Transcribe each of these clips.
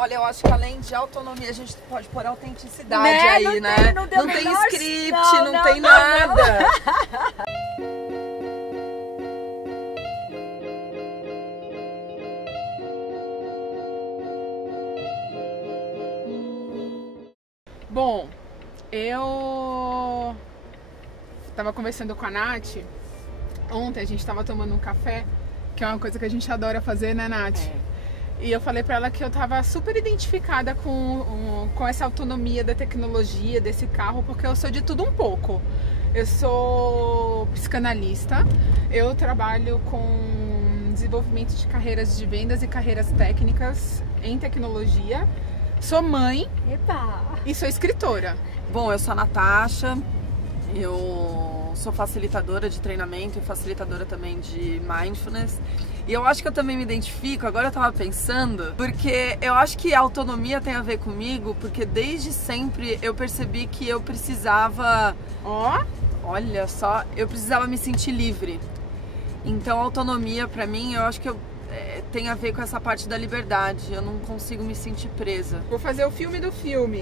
Olha, eu acho que além de autonomia, a gente pode pôr autenticidade aí, né? Não tem script, não tem nada. Bom, eu tava conversando com a Nath. Ontem a gente tava tomando um café, que é uma coisa que a gente adora fazer, né, Nath? E eu falei pra ela que eu tava super identificada com essa autonomia da tecnologia, desse carro, porque eu sou de tudo um pouco. Eu sou psicanalista, eu trabalho com desenvolvimento de carreiras de vendas e carreiras técnicas em tecnologia. Sou mãe. Epa. E sou escritora. Bom, eu sou a Natasha, eu sou facilitadora de treinamento e facilitadora também de mindfulness. E eu acho que eu também me identifico, agora eu tava pensando, porque eu acho que a autonomia tem a ver comigo, porque desde sempre eu percebi que eu precisava... Olha só, eu precisava me sentir livre. Então a autonomia pra mim, eu acho que tem a ver com essa parte da liberdade. Eu não consigo me sentir presa. Vou fazer o filme do filme.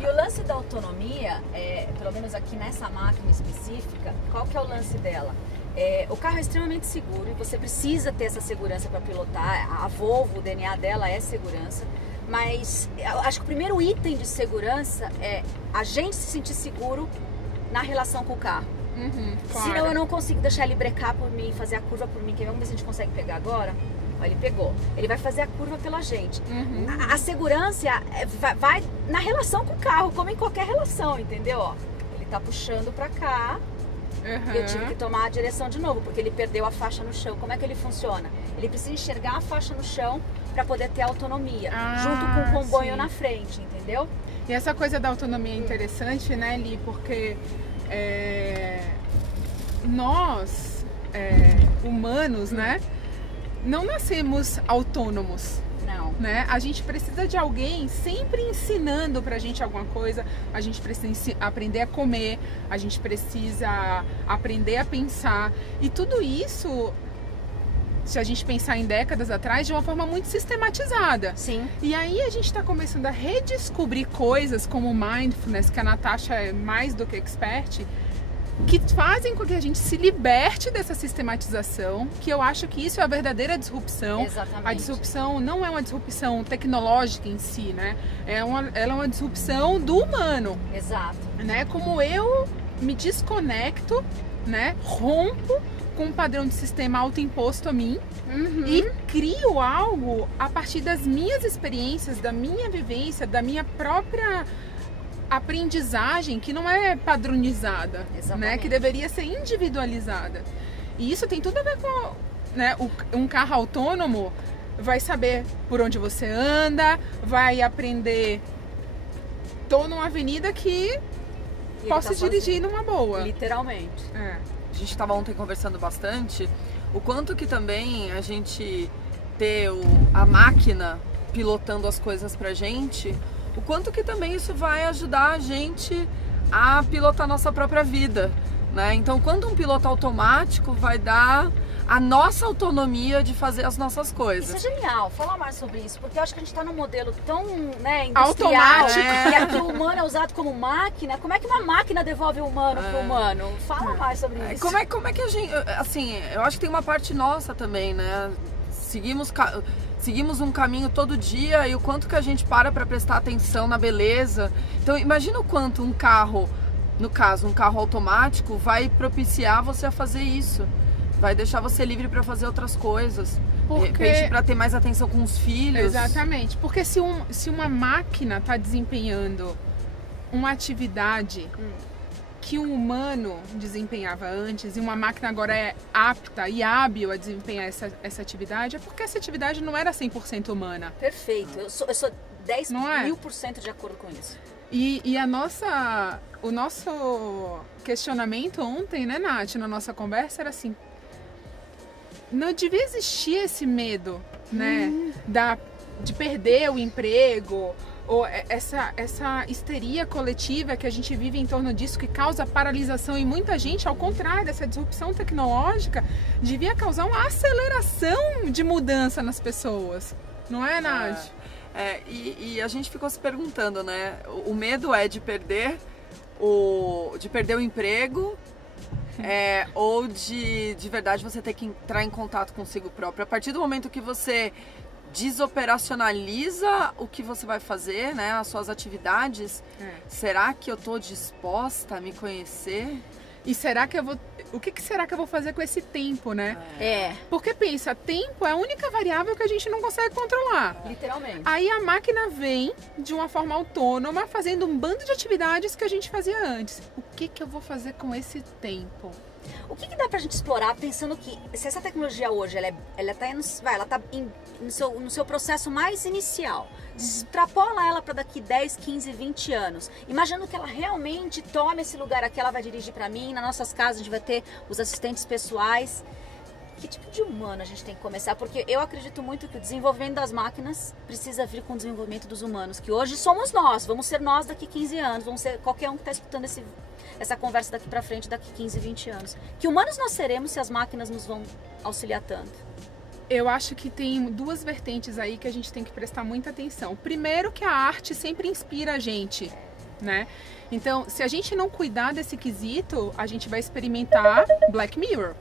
E o lance da autonomia, pelo menos aqui nessa máquina específica, qual que é o lance dela? O carro é extremamente seguro e você precisa ter essa segurança para pilotar. A Volvo, o DNA dela é segurança. Mas eu acho que o primeiro item de segurança é a gente se sentir seguro na relação com o carro. Claro. Senão eu não consigo deixar ele brecar por mim, fazer a curva por mim. Vamos ver se a gente consegue pegar agora. Ó, ele pegou. Ele vai fazer a curva pela gente. A segurança vai na relação com o carro, como em qualquer relação, entendeu? Ó, ele tá puxando pra cá. Eu tive que tomar a direção de novo, porque ele perdeu a faixa no chão. Como é que ele funciona? Ele precisa enxergar a faixa no chão para poder ter autonomia, junto com o comboio na frente, entendeu? E essa coisa da autonomia é interessante, né, Li? Porque nós, humanos, né, não nascemos autônomos. Não. Né? A gente precisa de alguém sempre ensinando pra gente alguma coisa. A gente precisa aprender a comer, a gente precisa aprender a pensar. E tudo isso, se a gente pensar em décadas atrás, de uma forma muito sistematizada. Sim. E aí a gente está começando a redescobrir coisas como mindfulness, que a Natasha é mais do que expert, que fazem com que a gente se liberte dessa sistematização, que eu acho que isso é a verdadeira disrupção. Exatamente. A disrupção não é uma disrupção tecnológica em si, né? Ela é uma disrupção do humano. Exato. Né? Como eu me desconecto, né? Rompo com um padrão de sistema autoimposto a mim e crio algo a partir das minhas experiências, da minha vivência, da minha própria aprendizagem, que não é padronizada, né? Que deveria ser individualizada. E isso tem tudo a ver com, né? Um carro autônomo vai saber por onde você anda, vai aprender. Tô numa avenida que posso dirigir numa boa. Literalmente. A gente estava ontem conversando bastante o quanto que também a gente ter a máquina pilotando as coisas pra gente, o quanto que também isso vai ajudar a gente a pilotar a nossa própria vida, né? Então, quando um piloto automático vai dar a nossa autonomia de fazer as nossas coisas. Isso é genial, fala mais sobre isso, porque eu acho que a gente está num modelo tão, né, industrial, automático, e aqui o humano é usado como máquina. Como é que uma máquina devolve o humano pro humano? Fala mais sobre isso. Como é que a gente, assim, eu acho que tem uma parte nossa também, né? Seguimos um caminho todo dia e o quanto que a gente para prestar atenção na beleza. Então imagina o quanto um carro, no caso um carro automático, vai propiciar você a fazer isso. Vai deixar você livre para fazer outras coisas. De repente, para ter mais atenção com os filhos. Exatamente. Porque se uma máquina está desempenhando uma atividade que um humano desempenhava antes, e uma máquina agora é apta e hábil a desempenhar essa atividade, é porque essa atividade não era 100% humana. Perfeito. Eu sou 10.000% de acordo com isso. E o nosso questionamento ontem, né, Nath, na nossa conversa, era assim: não devia existir esse medo, né, de perder o emprego, ou essa histeria coletiva que a gente vive em torno disso, que causa paralisação em muita gente. Ao contrário, essa disrupção tecnológica devia causar uma aceleração de mudança nas pessoas, não é, Nath? E a gente ficou se perguntando, né? O medo é de perder o emprego, ou de verdade você ter que entrar em contato consigo próprio. A partir do momento que você desoperacionaliza o que você vai fazer, né? As suas atividades, será que eu tô disposta a me conhecer? E será que o que será que eu vou fazer com esse tempo, né? Porque pensa, tempo é a única variável que a gente não consegue controlar. Literalmente. Aí a máquina vem de uma forma autônoma, fazendo um bando de atividades que a gente fazia antes. O que eu vou fazer com esse tempo? O que dá pra gente explorar pensando que se essa tecnologia hoje ela tá no seu processo mais inicial, extrapola ela para daqui 10, 15, 20 anos, imaginando que ela realmente tome esse lugar aqui, ela vai dirigir para mim, nas nossas casas a gente vai ter os assistentes pessoais. Que tipo de humano a gente tem que começar? Porque eu acredito muito que o desenvolvimento das máquinas precisa vir com o desenvolvimento dos humanos, que hoje somos nós, vamos ser nós daqui 15 anos, vamos ser qualquer um que está escutando essa conversa daqui para frente, daqui 15, 20 anos. Que humanos nós seremos se as máquinas nos vão auxiliar tanto? Eu acho que tem duas vertentes aí que a gente tem que prestar muita atenção. Primeiro, que a arte sempre inspira a gente, né? Então, se a gente não cuidar desse quesito, a gente vai experimentar Black Mirror.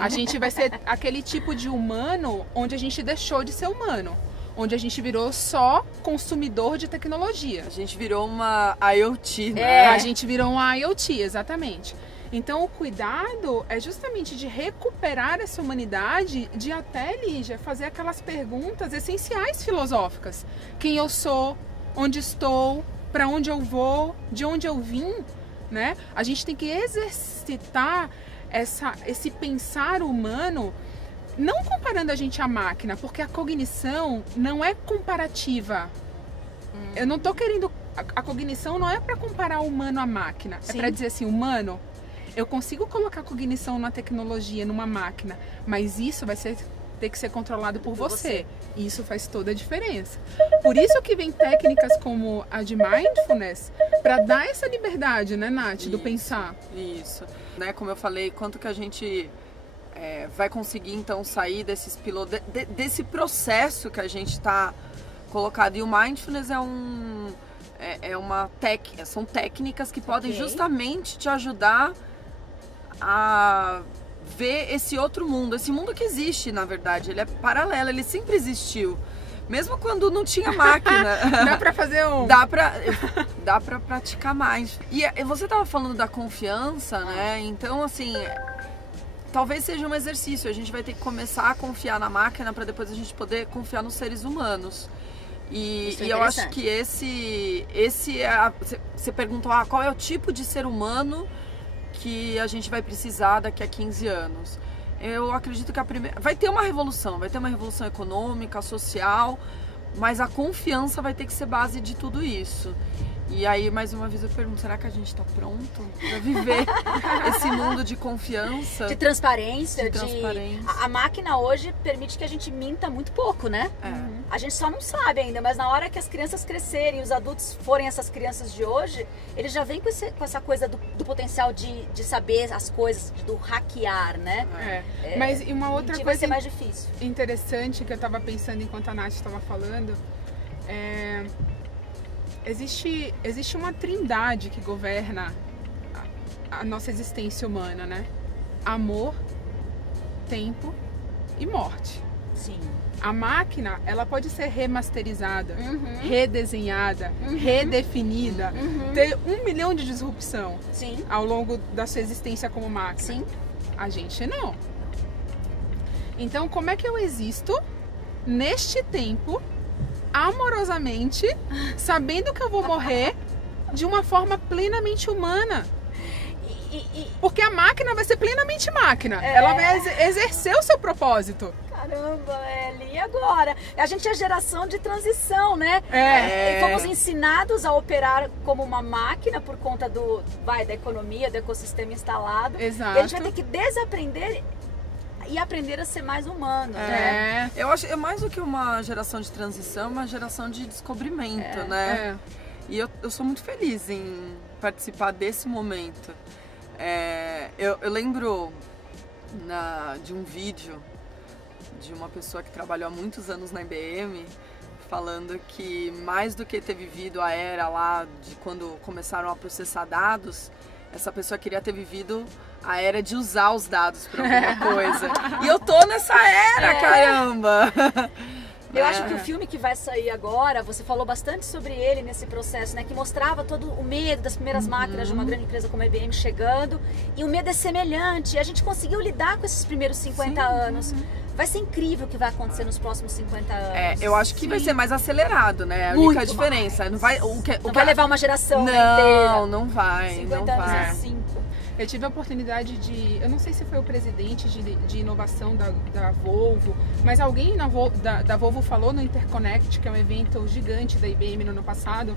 A gente vai ser aquele tipo de humano onde a gente deixou de ser humano, onde a gente virou só consumidor de tecnologia. A gente virou uma IoT, né? A gente virou uma IoT, exatamente. Então o cuidado é justamente de recuperar essa humanidade, de até, Lígia, fazer aquelas perguntas essenciais filosóficas. Quem eu sou, onde estou, para onde eu vou, de onde eu vim, né? A gente tem que exercitar esse pensar humano, não comparando a gente à máquina, porque a cognição não é comparativa. Eu não tô querendo... A cognição não é para comparar o humano à máquina. Sim. É para dizer assim, humano, eu consigo colocar cognição na tecnologia, numa máquina, mas isso vai ter que ser controlado por você. E isso faz toda a diferença. Por isso que vem técnicas como a de Mindfulness, para dar essa liberdade, né, Nath, do pensar. Isso. Né, como eu falei, quanto que a gente vai conseguir, então, sair desse processo que a gente está colocado. E o Mindfulness são técnicas que podem justamente te ajudar a ver esse outro mundo, esse mundo que existe, na verdade, ele é paralelo, ele sempre existiu, mesmo quando não tinha máquina. Dá pra fazer dá pra praticar mais. E você tava falando da confiança, né? Então, assim, talvez seja um exercício, a gente vai ter que começar a confiar na máquina para depois a gente poder confiar nos seres humanos. E eu acho que você perguntou, qual é o tipo de ser humano que a gente vai precisar daqui a 15 anos. Eu acredito que vai ter uma revolução econômica, social, mas a confiança vai ter que ser base de tudo isso. E aí, mais uma vez, eu pergunto, será que a gente está pronto para viver esse mundo de confiança? De transparência. A máquina hoje permite que a gente minta muito pouco, né? A gente só não sabe ainda, mas na hora que as crianças crescerem e os adultos forem essas crianças de hoje, eles já vêm com essa coisa do potencial de saber as coisas, do hackear, né? Mas e uma outra coisa vai ser mais difícil. Interessante que eu estava pensando enquanto a Nath estava falando, Existe uma trindade que governa a nossa existência humana, né? Amor, tempo e morte. Sim. A máquina, ela pode ser remasterizada, redesenhada, redefinida, ter 1 milhão de disrupção ao longo da sua existência como máquina. Sim. A gente não. Então, como é que eu existo neste tempo, amorosamente, sabendo que eu vou morrer de uma forma plenamente humana? Porque a máquina vai ser plenamente máquina. Ela vai exercer o seu propósito. Caramba, Eli, e agora? A gente é geração de transição, né? Fomos ensinados a operar como uma máquina por conta da economia, do ecossistema instalado. Exato. E a gente vai ter que desaprender e aprender a ser mais humano, né? Eu acho mais do que uma geração de transição, uma geração de descobrimento, né? E eu sou muito feliz em participar desse momento. Eu lembro de um vídeo de uma pessoa que trabalhou há muitos anos na IBM falando que mais do que ter vivido a era lá de quando começaram a processar dados, essa pessoa queria ter vivido a era de usar os dados para alguma coisa. E eu tô nessa era, caramba! Eu acho que o filme que vai sair agora, você falou bastante sobre ele nesse processo, né? Que mostrava todo o medo das primeiras máquinas de uma grande empresa como a IBM chegando. E o medo é semelhante. E a gente conseguiu lidar com esses primeiros 50 anos. Vai ser incrível o que vai acontecer nos próximos 50 anos. Eu acho que vai ser mais acelerado, né? A única diferença. Não vai, não vai levar uma geração inteira. Não vai. 50 anos é 5. Eu tive a oportunidade de, eu não sei se foi o presidente de inovação da Volvo, mas alguém da Volvo falou no Interconnect, que é um evento gigante da IBM no ano passado,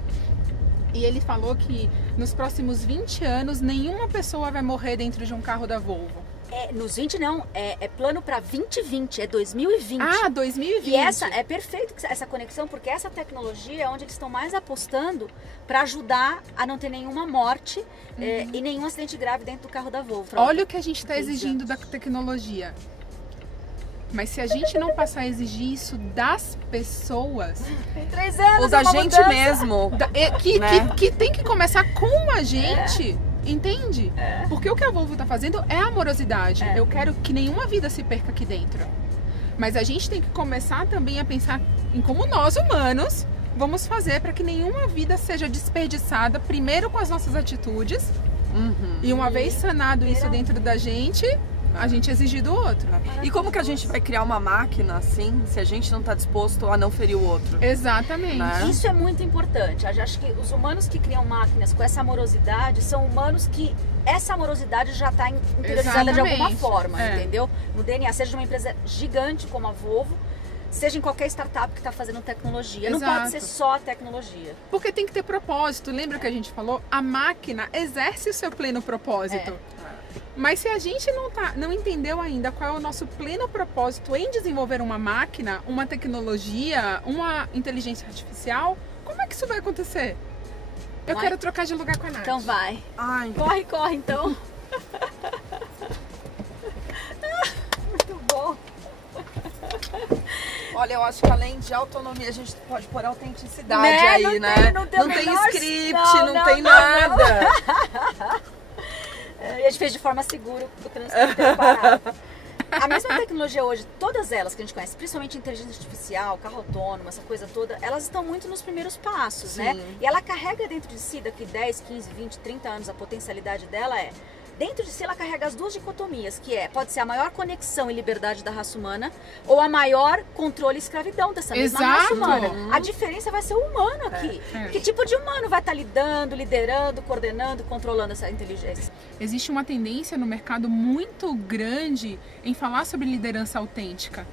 e ele falou que nos próximos 20 anos nenhuma pessoa vai morrer dentro de um carro da Volvo. Nos 20 não, é plano para 2020, é 2020. Ah, 2020. E essa é perfeito essa conexão, porque essa tecnologia é onde eles estão mais apostando para ajudar a não ter nenhuma morte e nenhum acidente grave dentro do carro da Volvo. Olha o que a gente está exigindo da tecnologia. Mas se a gente não passar a exigir isso das pessoas... Em 3 anos, ou da gente mesmo. Que tem que começar com a gente... Entende? Porque o que a Volvo está fazendo é amorosidade. Eu quero que nenhuma vida se perca aqui dentro. Mas a gente tem que começar também a pensar em como nós, humanos, vamos fazer para que nenhuma vida seja desperdiçada, primeiro com as nossas atitudes, e uma vez sanado isso dentro da gente, a gente exigir do outro. E como que a gente vai criar uma máquina assim, se a gente não está disposto a não ferir o outro? Exatamente. Né? Isso é muito importante. Eu acho que os humanos que criam máquinas com essa amorosidade são humanos que essa amorosidade já está interiorizada de alguma forma, entendeu? No DNA, seja de uma empresa gigante como a Volvo, seja em qualquer startup que está fazendo tecnologia. Não pode ser só a tecnologia. Porque tem que ter propósito. Lembra que a gente falou? A máquina exerce o seu pleno propósito. Mas se a gente não entendeu ainda qual é o nosso pleno propósito em desenvolver uma máquina, uma tecnologia, uma inteligência artificial, como é que isso vai acontecer? Eu quero trocar de lugar com a Nath. Então vai. Ai. Corre então. Muito bom. Olha, eu acho que além de autonomia, a gente pode pôr autenticidade aí, né? Não tem script, não tem nada. E a gente fez de forma segura, o trânsito preparado. A mesma tecnologia hoje, todas elas que a gente conhece, principalmente inteligência artificial, carro autônomo, essa coisa toda, elas estão muito nos primeiros passos, né? E ela carrega dentro de si, daqui 10, 15, 20, 30 anos, a potencialidade dela dentro de si ela carrega as duas dicotomias, que pode ser a maior conexão e liberdade da raça humana ou a maior controle e escravidão dessa mesma raça humana. A diferença vai ser o humano aqui. Que tipo de humano vai estar lidando, liderando, coordenando, controlando essa inteligência? Existe uma tendência no mercado muito grande em falar sobre liderança autêntica.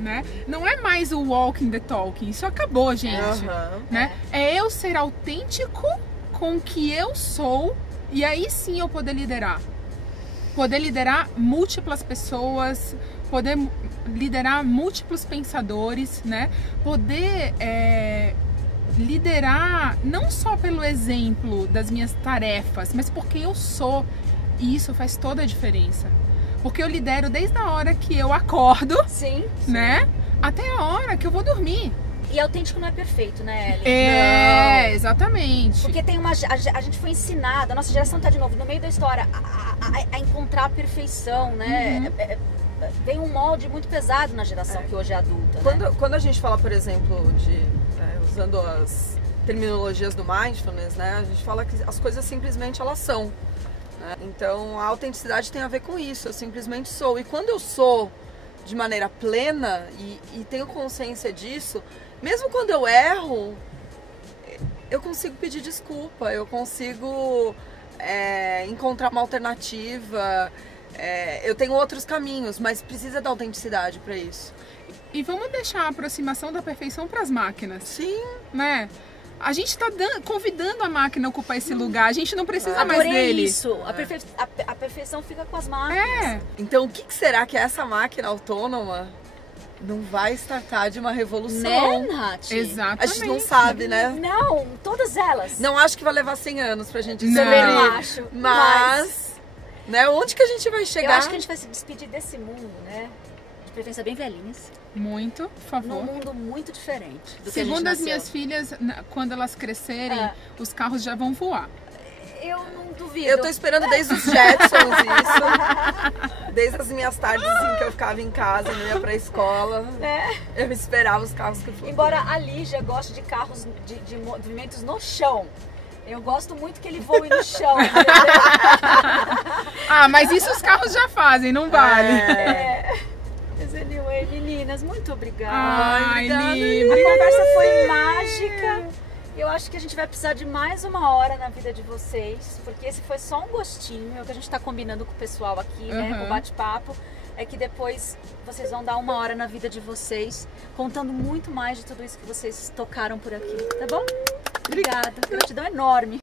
Né? Não é mais o walking the talking, isso acabou, gente. Né? É eu ser autêntico com o que eu sou. E aí sim eu poder liderar múltiplas pessoas, poder liderar múltiplos pensadores, né? Poder liderar não só pelo exemplo das minhas tarefas, mas porque eu sou. E isso faz toda a diferença. Porque eu lidero desde a hora que eu acordo, né? Até a hora que eu vou dormir. E autêntico não é perfeito, né, Ellen? Exatamente. Porque tem a gente foi ensinada, a nossa geração tá de novo no meio da história a encontrar a perfeição, né? Tem um molde muito pesado na geração que hoje é adulta. Quando a gente fala, por exemplo, usando as terminologias do mindfulness, né? A gente fala que as coisas simplesmente elas são. Né? Então a autenticidade tem a ver com isso, eu simplesmente sou. E quando eu sou de maneira plena e tenho consciência disso, mesmo quando eu erro, eu consigo pedir desculpa, eu consigo encontrar uma alternativa, eu tenho outros caminhos, mas precisa da autenticidade para isso. E vamos deixar a aproximação da perfeição para as máquinas. Sim. Né? A gente está convidando a máquina a ocupar esse lugar, a gente não precisa mais dele. Isso, a perfeição fica com as máquinas. Então o que será que essa máquina autônoma não vai startar de uma revolução? Né, Nath? Exatamente. A gente não sabe, né? Não, todas elas. Não acho que vai levar 100 anos pra gente descobrir. Também não acho. Mas, né, onde que a gente vai chegar? Eu acho que a gente vai se despedir desse mundo, né? preferência bem velhinhas. Muito, por favor. Num mundo muito diferente do Segundo que a as gente minhas filhas, quando elas crescerem, os carros já vão voar. Eu não duvido. Eu tô esperando desde os Jetsons isso. Desde as minhas tardes assim, que eu ficava em casa, não ia pra escola. Eu esperava os carros que fossem. Embora a Lígia goste de carros de movimentos no chão. Eu gosto muito que ele voe no chão. Mas isso os carros já fazem, não vale. Mas anyway, meninas, muito obrigada. Ai, Lili. A conversa foi mágica. Eu acho que a gente vai precisar de mais uma hora na vida de vocês, porque esse foi só um gostinho. É o que a gente tá combinando com o pessoal aqui, né? Com o bate-papo. É que depois vocês vão dar uma hora na vida de vocês, contando muito mais de tudo isso que vocês tocaram por aqui, tá bom? Obrigada. Gratidão enorme.